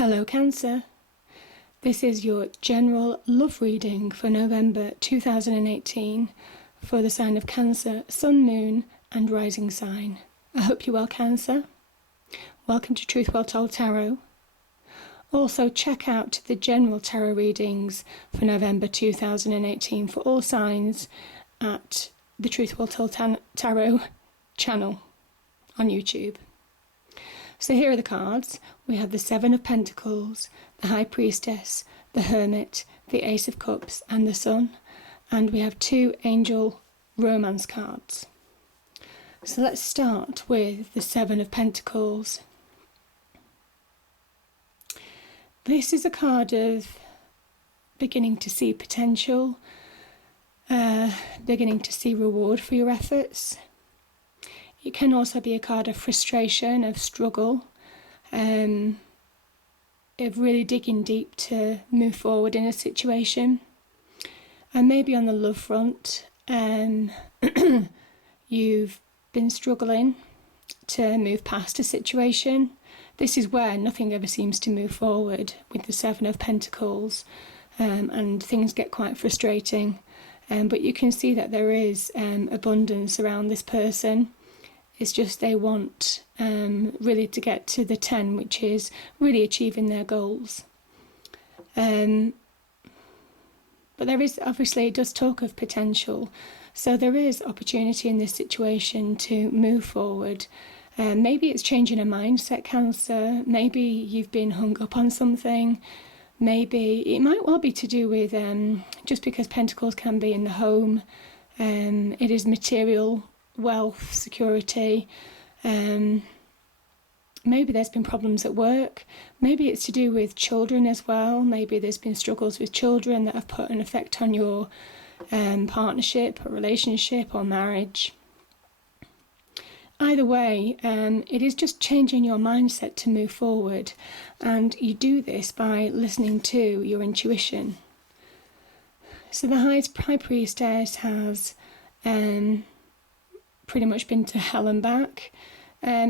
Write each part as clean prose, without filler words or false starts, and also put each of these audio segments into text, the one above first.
Hello Cancer, this is your general love reading for November 2018 for the sign of Cancer, Sun, Moon and Rising sign. I hope you're well, Cancer. Welcome to Truth Well Told Tarot. Also check out the general tarot readings for November 2018 for all signs at the Truth Well Told Tarot channel on YouTube. So here are the cards. We have the Seven of Pentacles, the High Priestess, the Hermit, the Ace of Cups and the Sun. And we have two Angel Romance cards. So let's start with the Seven of Pentacles. This is a card of beginning to see potential, beginning to see reward for your efforts. It can also be a card of frustration, of struggle, of really digging deep to move forward in a situation. And maybe on the love front, you've been struggling to move past a situation. This is where nothing ever seems to move forward with the Seven of Pentacles, and things get quite frustrating. But you can see that there is abundance around this person. It's just they want really to get to the 10, which is really achieving their goals. But there is, obviously, it does talk of potential. So there is opportunity in this situation to move forward. Maybe it's changing a mindset, Cancer. Maybe you've been hung up on something. Maybe it might well be to do with, just because Pentacles can be in the home, it is material wealth, security. Maybe there's been problems at work. Maybe it's to do with children as well. Maybe there's been struggles with children that have put an effect on your partnership or relationship or marriage. Either way, it is just changing your mindset to move forward, and you do this by listening to your intuition. So the High Priestess has pretty much been to hell and back,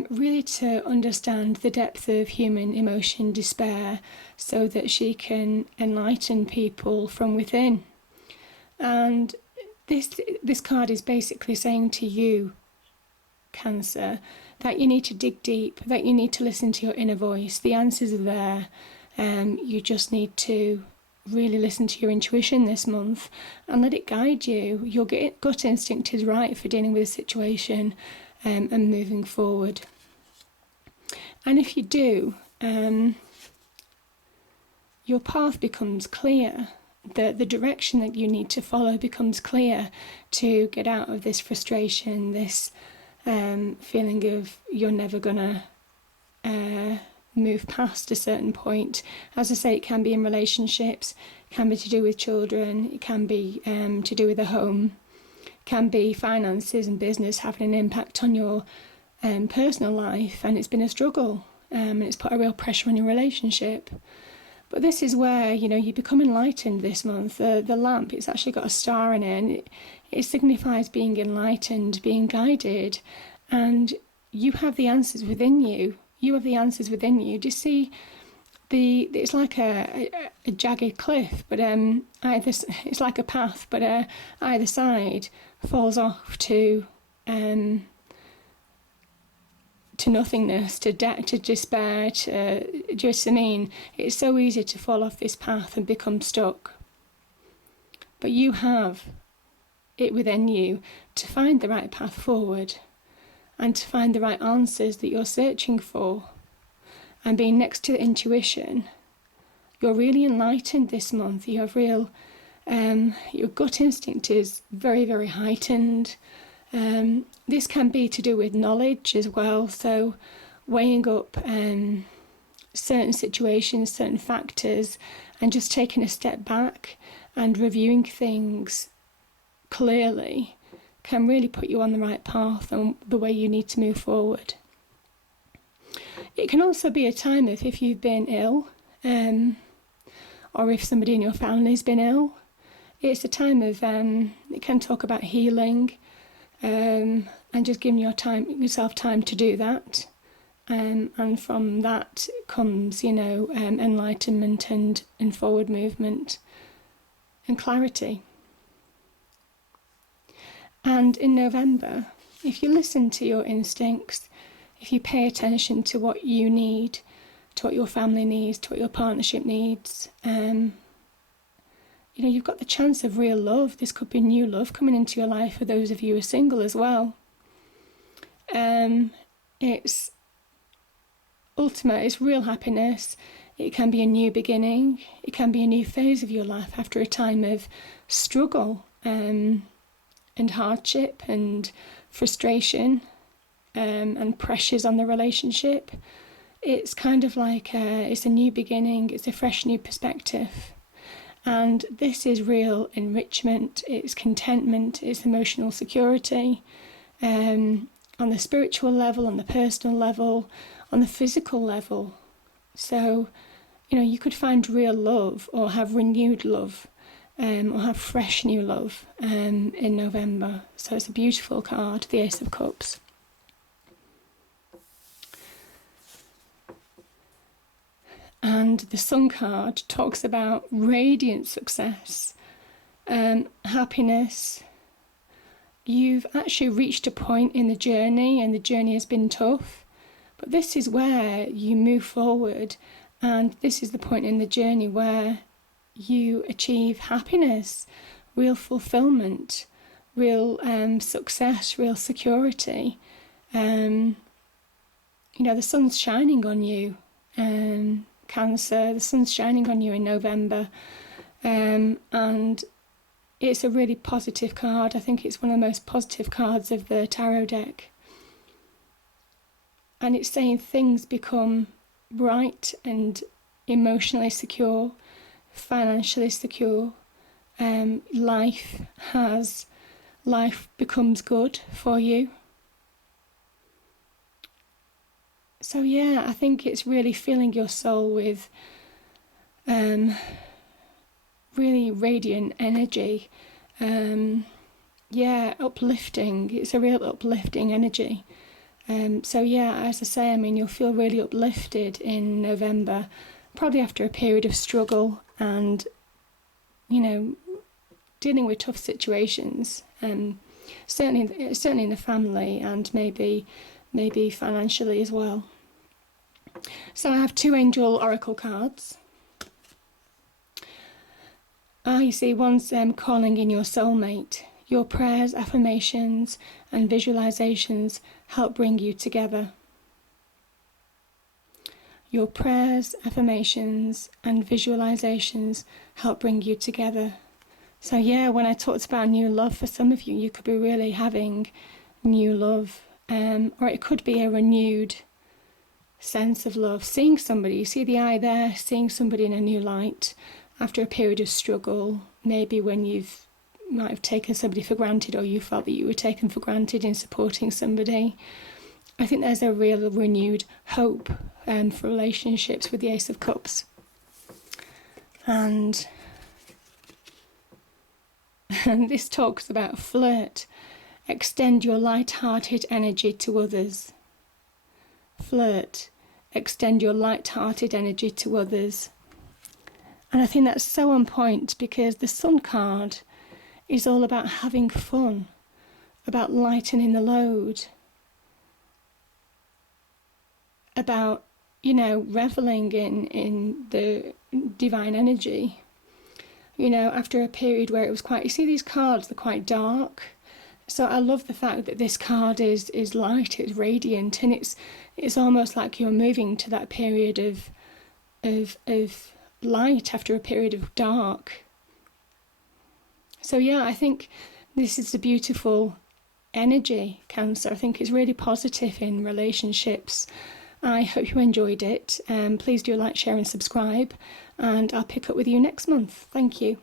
really to understand the depth of human emotion, despair, so that she can enlighten people from within. And this card is basically saying to you, Cancer, that you need to dig deep, that you need to listen to your inner voice. The answers are there. You just need to really listen to your intuition this month and let it guide you. Your gut instinct is right for dealing with a situation and moving forward. And if you do, your path becomes clear. The direction that you need to follow becomes clear to get out of this frustration, this feeling of you're never gonna move past a certain point. As I say, it can be in relationships, it can be to do with children, it can be to do with a home, it can be finances and business having an impact on your personal life, and it's been a struggle, and it's put a real pressure on your relationship. But this is where, you become enlightened this month. The lamp, it's actually got a star in it, and it signifies being enlightened, being guided, and you have the answers within you. You have the answers within you. Do you see it's like a jagged cliff, but it's like a path, but either side falls off to nothingness, to despair, to just, it's so easy to fall off this path and become stuck. But you have it within you to find the right path forward and to find the right answers that you're searching for. And being next to intuition, you're really enlightened this month. You have real, your gut instinct is very, very heightened. This can be to do with knowledge as well, so weighing up certain situations, certain factors, and just taking a step back and reviewing things clearly can really put you on the right path and the way you need to move forward. It can also be a time if you've been ill, or if somebody in your family has been ill. It's a time of, it can talk about healing, and just giving yourself time to do that. and from that comes, enlightenment and forward movement and clarity. And in November, if you listen to your instincts, if you pay attention to what you need, to what your family needs, to what your partnership needs, you've got the chance of real love. This could be new love coming into your life for those of you who are single as well. It's ultimate, it's real happiness. It can be a new beginning. It can be a new phase of your life after a time of struggle and hardship and frustration and pressures on the relationship. It's kind of like it's a new beginning, it's a fresh new perspective. And this is real enrichment, it's contentment, it's emotional security, on the spiritual level, on the personal level, on the physical level. So, you could find real love or have renewed love or have fresh new love in November. So it's a beautiful card, the Ace of Cups. And the Sun card talks about radiant success, happiness. You've actually reached a point in the journey, and the journey has been tough. But this is where you move forward, and this is the point in the journey where you achieve happiness, real fulfillment, real success, real security. The sun's shining on you. Cancer, the sun's shining on you in November, and it's a really positive card. I think it's one of the most positive cards of the tarot deck, and it's saying things become right and emotionally secure, financially secure. Life becomes good for you. So yeah, I think it's really filling your soul with really radiant energy. Uplifting. It's a real uplifting energy. So yeah, as I say, you'll feel really uplifted in November, probably after a period of struggle and, dealing with tough situations. Certainly in the family and maybe financially as well. So I have 2 angel oracle cards. You see, one's calling in your soulmate. Your prayers, affirmations and visualizations help bring you together. Your prayers, affirmations and visualizations help bring you together. So yeah, when I talked about new love, for some of you, you could be really having new love. Or it could be a renewed sense of love. Seeing somebody, you see the eye there, seeing somebody in a new light after a period of struggle, maybe when might have taken somebody for granted, or you felt that you were taken for granted in supporting somebody. I think there's a real renewed hope for relationships with the Ace of Cups. And this talks about flirt. Extend your light-hearted energy to others. Flirt. Extend your light-hearted energy to others. And I think that's so on point, because the Sun card is all about having fun, about lightening the load, about, reveling in the divine energy. After a period where it was quite, you see these cards, they're quite dark. So I love the fact that this card is light, it's radiant, and it's almost like you're moving to that period of light after a period of dark. So yeah, I think this is a beautiful energy, Cancer. I think it's really positive in relationships. I hope you enjoyed it. Please do like, share and subscribe, and I'll pick up with you next month. Thank you.